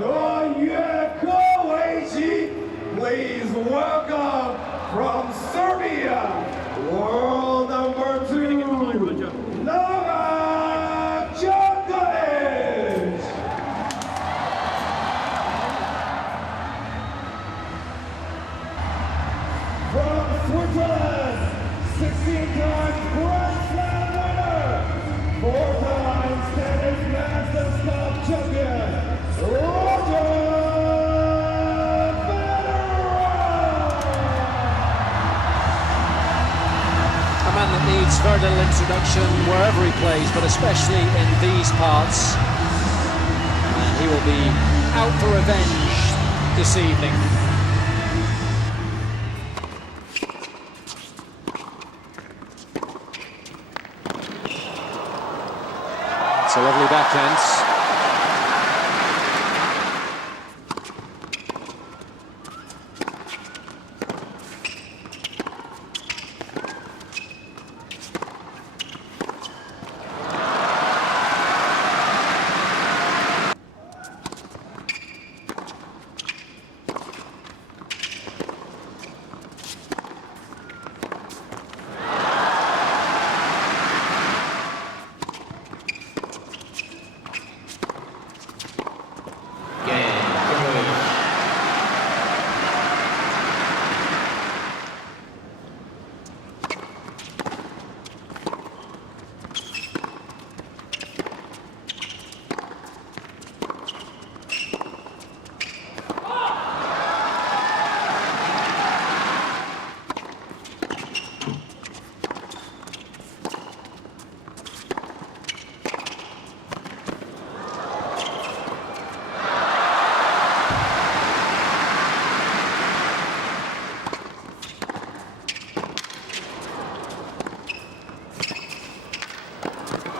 Djokovic, please welcome from Serbia, world number 2, Novak Djokovic. From Switzerland, 16-time Grand Slam winner, 4-time tennis Masters Cup champion, Federer. A man that needs very little introduction wherever he plays, but especially in these parts. And he will be out for revenge this evening. It's a lovely backhand.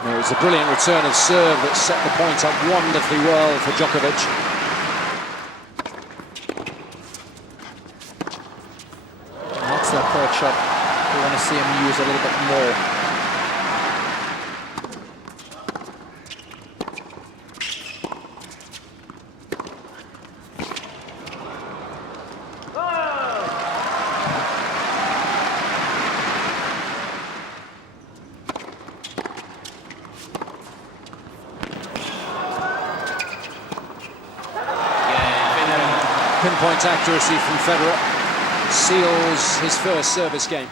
It was a brilliant return of serve that set the point up wonderfully well for Djokovic. That's that third shot we want to see him use a little bit more. Pinpoint accuracy from Federer seals his first service game.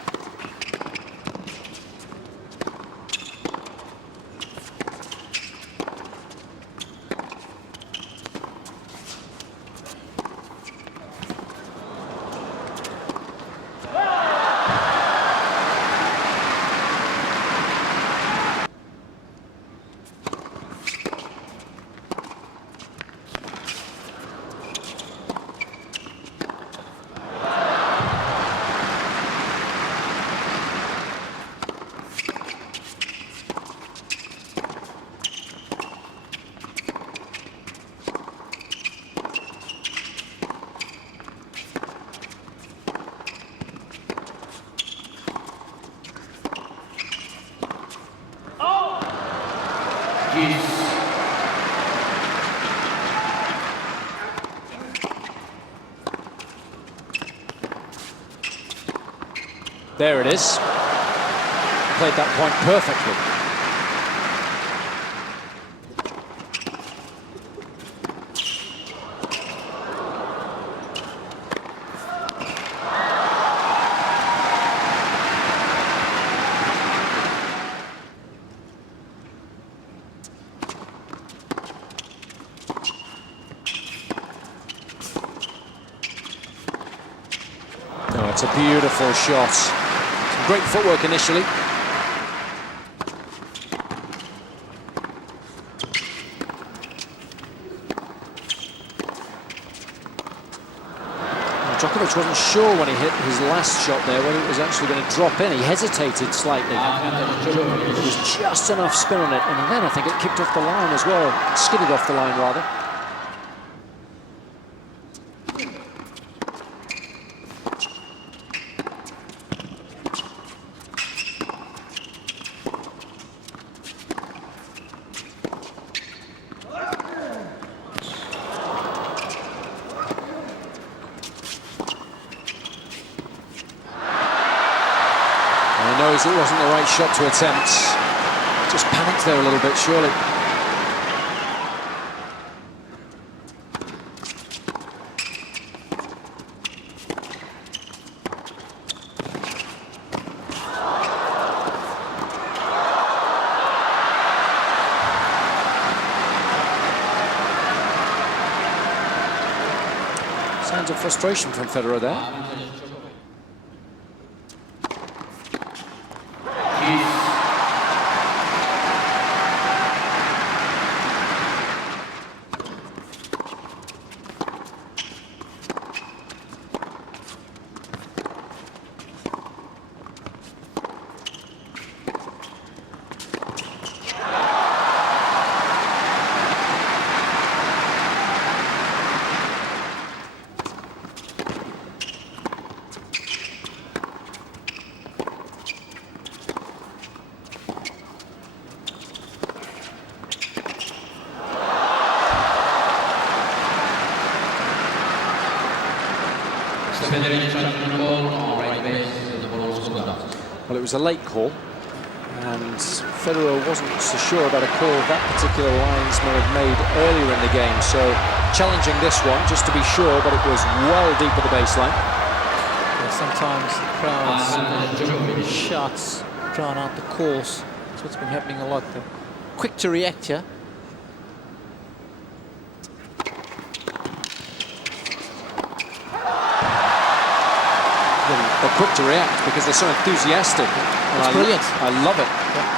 There it is. Played that point perfectly. Oh, it's a beautiful shot. Some great footwork initially. Djokovic wasn't sure when he hit his last shot there whether it was actually going to drop in. He hesitated slightly. There was just enough spin on it, and then I think it kicked off the line as well. Skidded off the line, rather. realised it wasn't the right shot to attempt. Just panicked there a little bit, surely. Signs of frustration from Federer there. Well, it was a late call, and Federer wasn't so sure about a call that particular linesman had made earlier in the game, so challenging this one just to be sure, but it was well deep at the baseline. Yeah, sometimes the crowd's shots drown out the calls. That's what's been happening a lot. They're quick to react here. They're quick to react because they're so enthusiastic. It's brilliant. I love it. Yeah.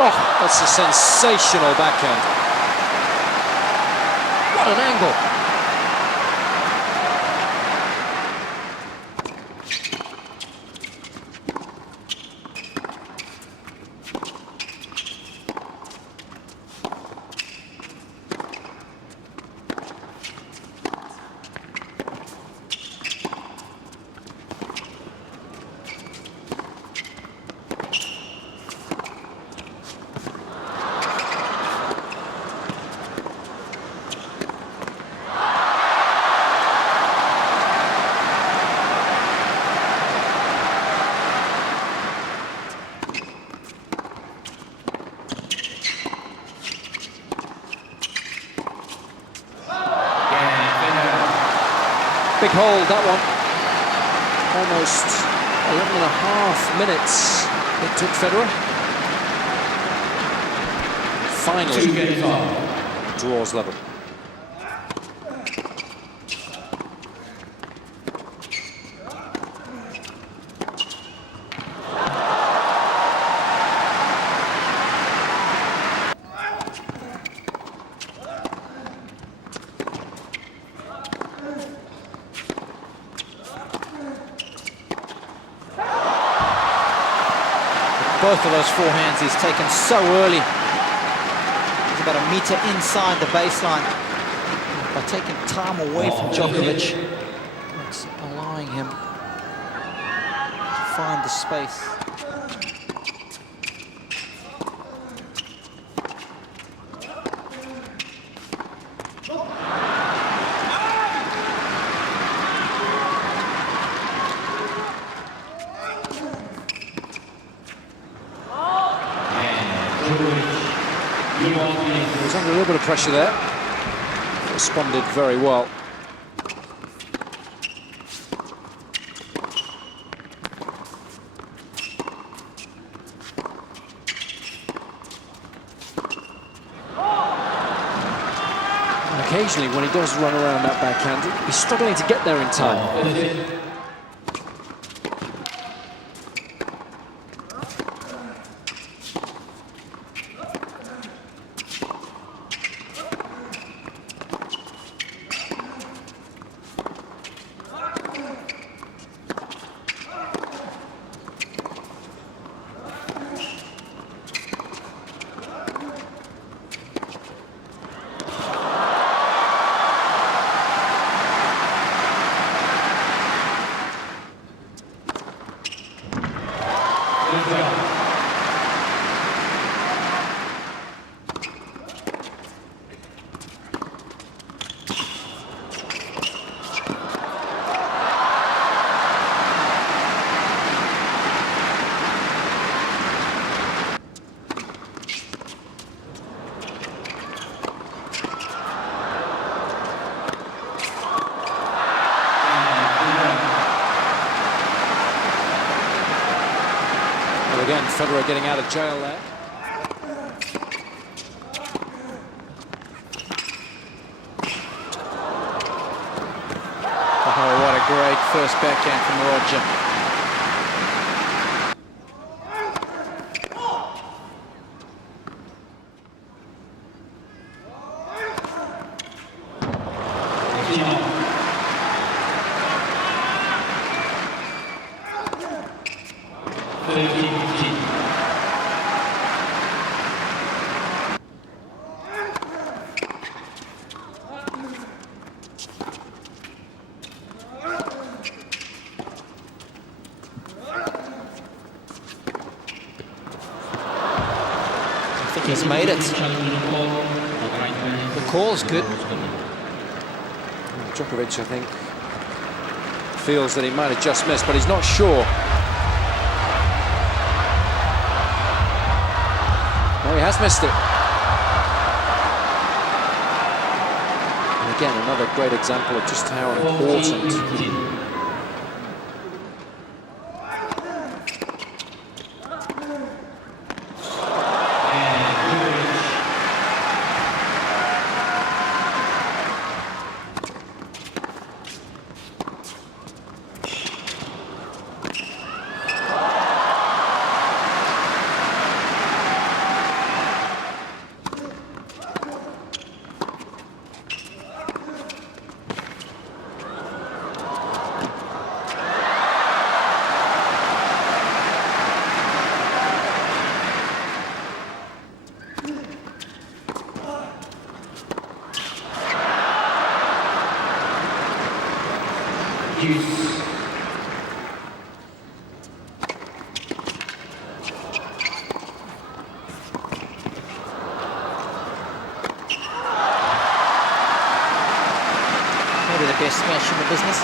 Oh, that's a sensational backhand. What an angle! Big hold, that one. Almost 11.5 minutes it took Federer. Finally, draws level. Both of those forehands he's taken so early. He's about a meter inside the baseline. By taking time away from Djokovic, it's allowing him to find the space. He was under a little bit of pressure there. Responded very well. And occasionally, when he does run around that backhand, he's struggling to get there in time. getting out of jail there. Oh, what a great first backhand from Roger. He's made it. The call's good. Djokovic, I think, feels that he might have just missed, but he's not sure. No, he has missed it. And again, another great example of just how important Maybe the best smash in the business.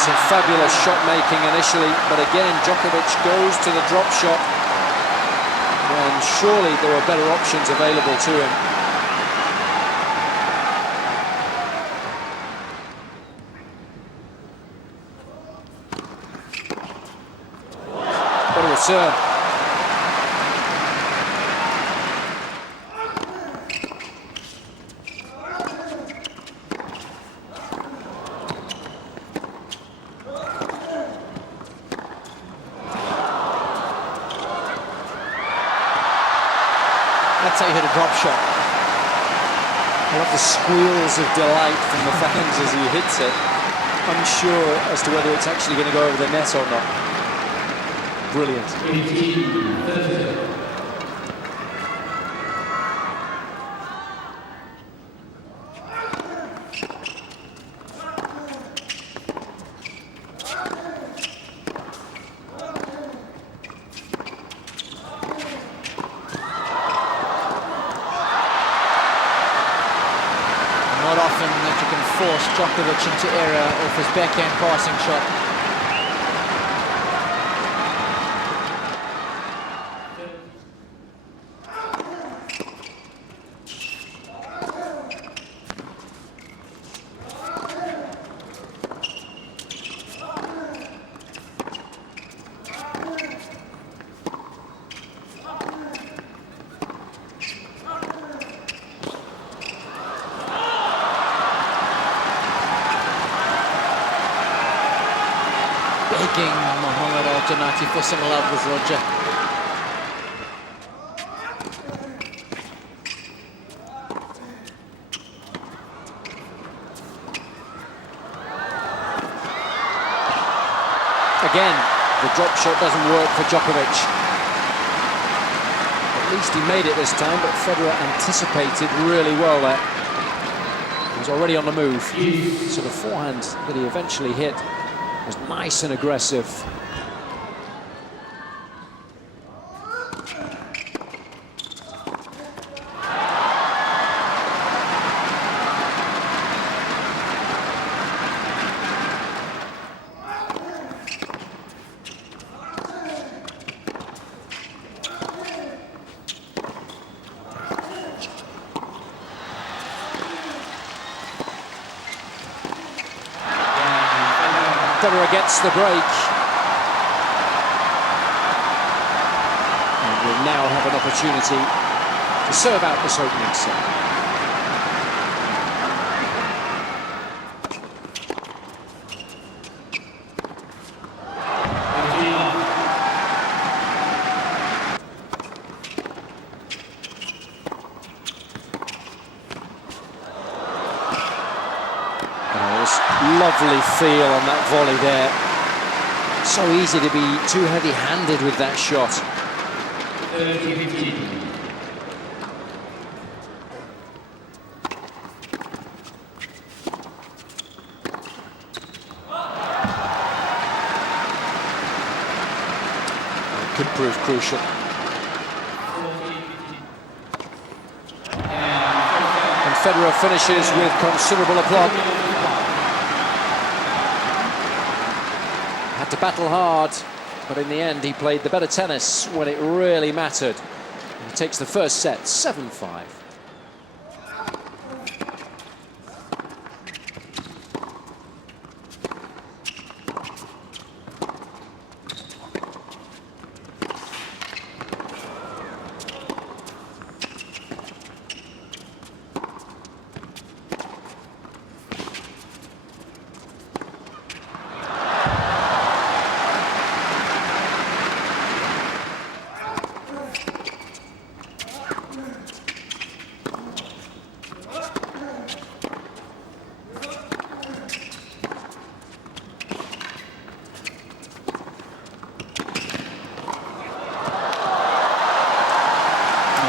some fabulous shot making initially, but again Djokovic goes to the drop shot when surely there were better options available to him. What a return. That's how you hit a drop shot. I love the squeals of delight from the fans as he hits it, unsure as to whether it's actually going to go over the net or not. Brilliant. Not often that you can force Djokovic into error off his backhand passing shot. Begging Mohamed Al-Janati for some love with Roger. Again, the drop shot doesn't work for Djokovic. At least he made it this time, but Federer anticipated really well there. He was already on the move. So the forehand that he eventually hit was nice and aggressive. Federer gets the break. And will now have an opportunity to serve out this opening set. Lovely feel on that volley there. So easy to be too heavy-handed with that shot. 30-15. Could prove crucial. And Federer finishes with considerable aplomb. Had to battle hard, but in the end he played the better tennis when it really mattered. And he takes the first set 7-5.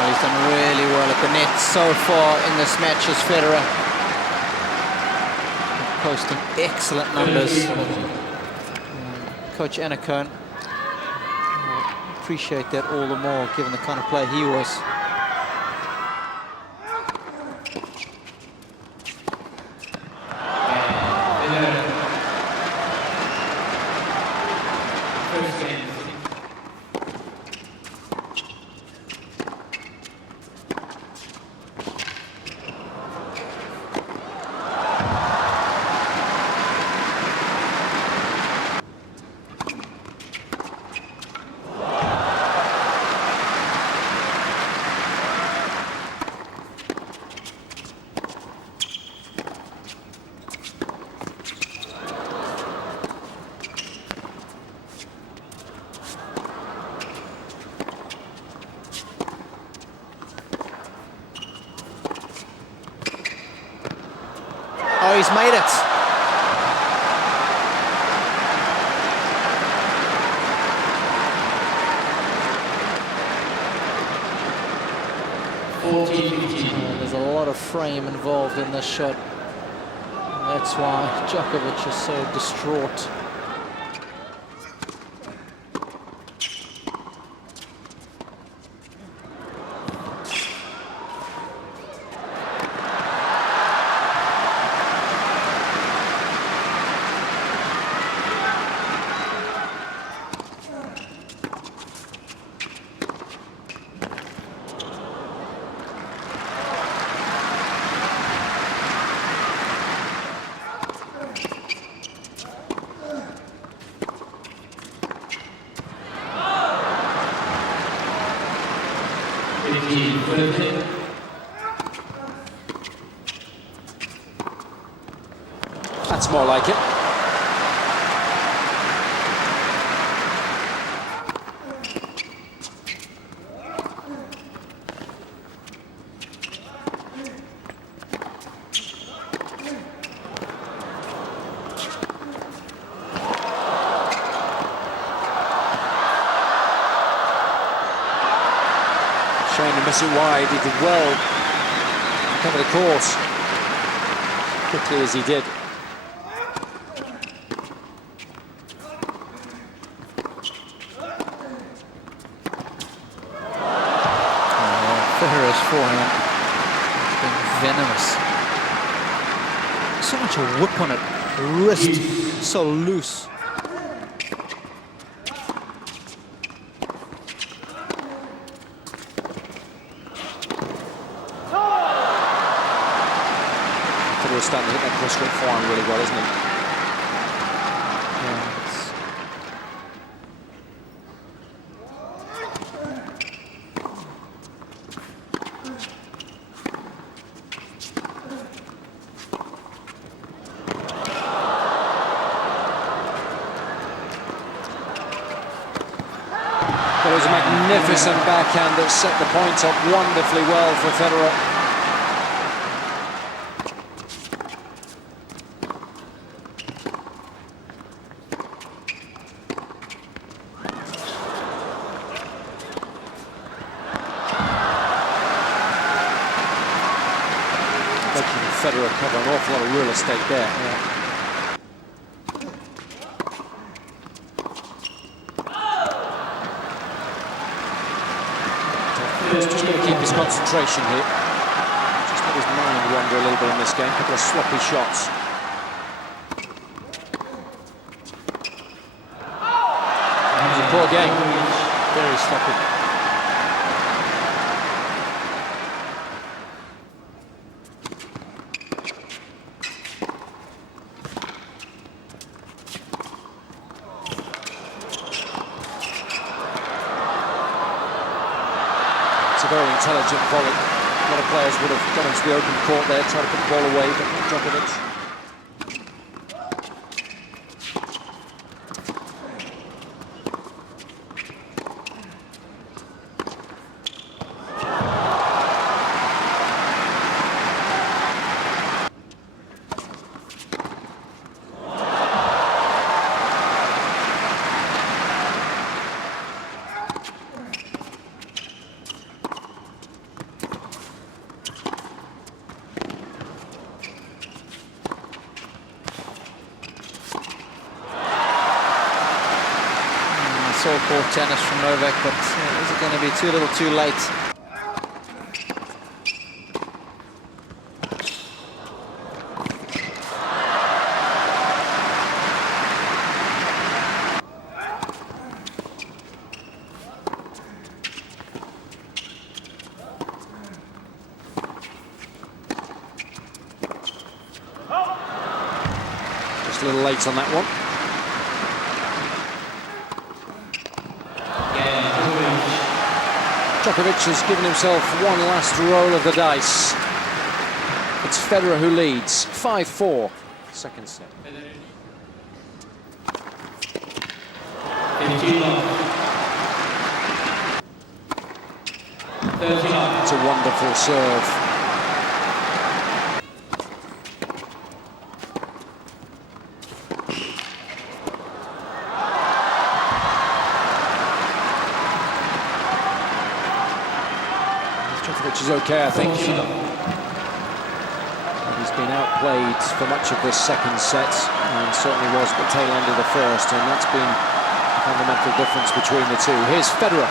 He's done really well at the net so far in this match as Federer. Posting excellent numbers. Coach Anacone appreciate that all the more given the kind of player he was. Oh, he's made it. There's a lot of frame involved in this shot. That's why Djokovic is so distraught. That's more like it. Shame to miss it wide. He did well to cover the course quickly as he did. Federer's forehand has been venomous. So much a whip on it, wrist so loose. Federer's starting to hit that cross-court forehand really well, isn't he? magnificent backhand that set the point up wonderfully well for Federer. Making Federer cover an awful lot of real estate there. Yeah. He's just going to keep his concentration here. Just let his mind wander a little bit in this game. A couple of sloppy shots. It was a poor game. Very sloppy. It's a very intelligent volley. A lot of players would have gone into the open court there, tried to put the ball away, but not Djokovic. So-called tennis from Novak, but is it going to be too little too late? Just a little late on that one. Djokovic has given himself one last roll of the dice. It's Federer who leads, 5-4, second set. 13. It's a wonderful serve. Djokovic is okay, I think. He's been outplayed for much of this second set, and certainly was at the tail end of the first, and that's been the fundamental difference between the two. Here's Federer,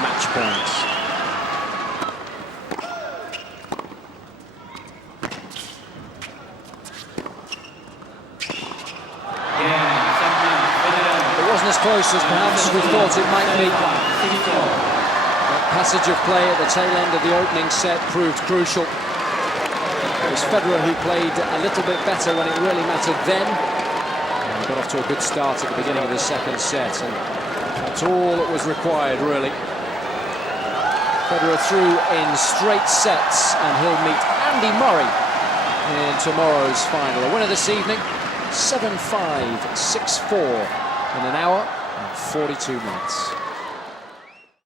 match points. It wasn't as close as perhaps we thought it might be. Passage of play at the tail end of the opening set proved crucial. It was Federer who played a little bit better when it really mattered then. And got off to a good start at the beginning of the second set, and that's all that was required, really. Federer through in straight sets, and he'll meet Andy Murray in tomorrow's final. A winner this evening, 7-5, 6-4 in an hour and 42 minutes.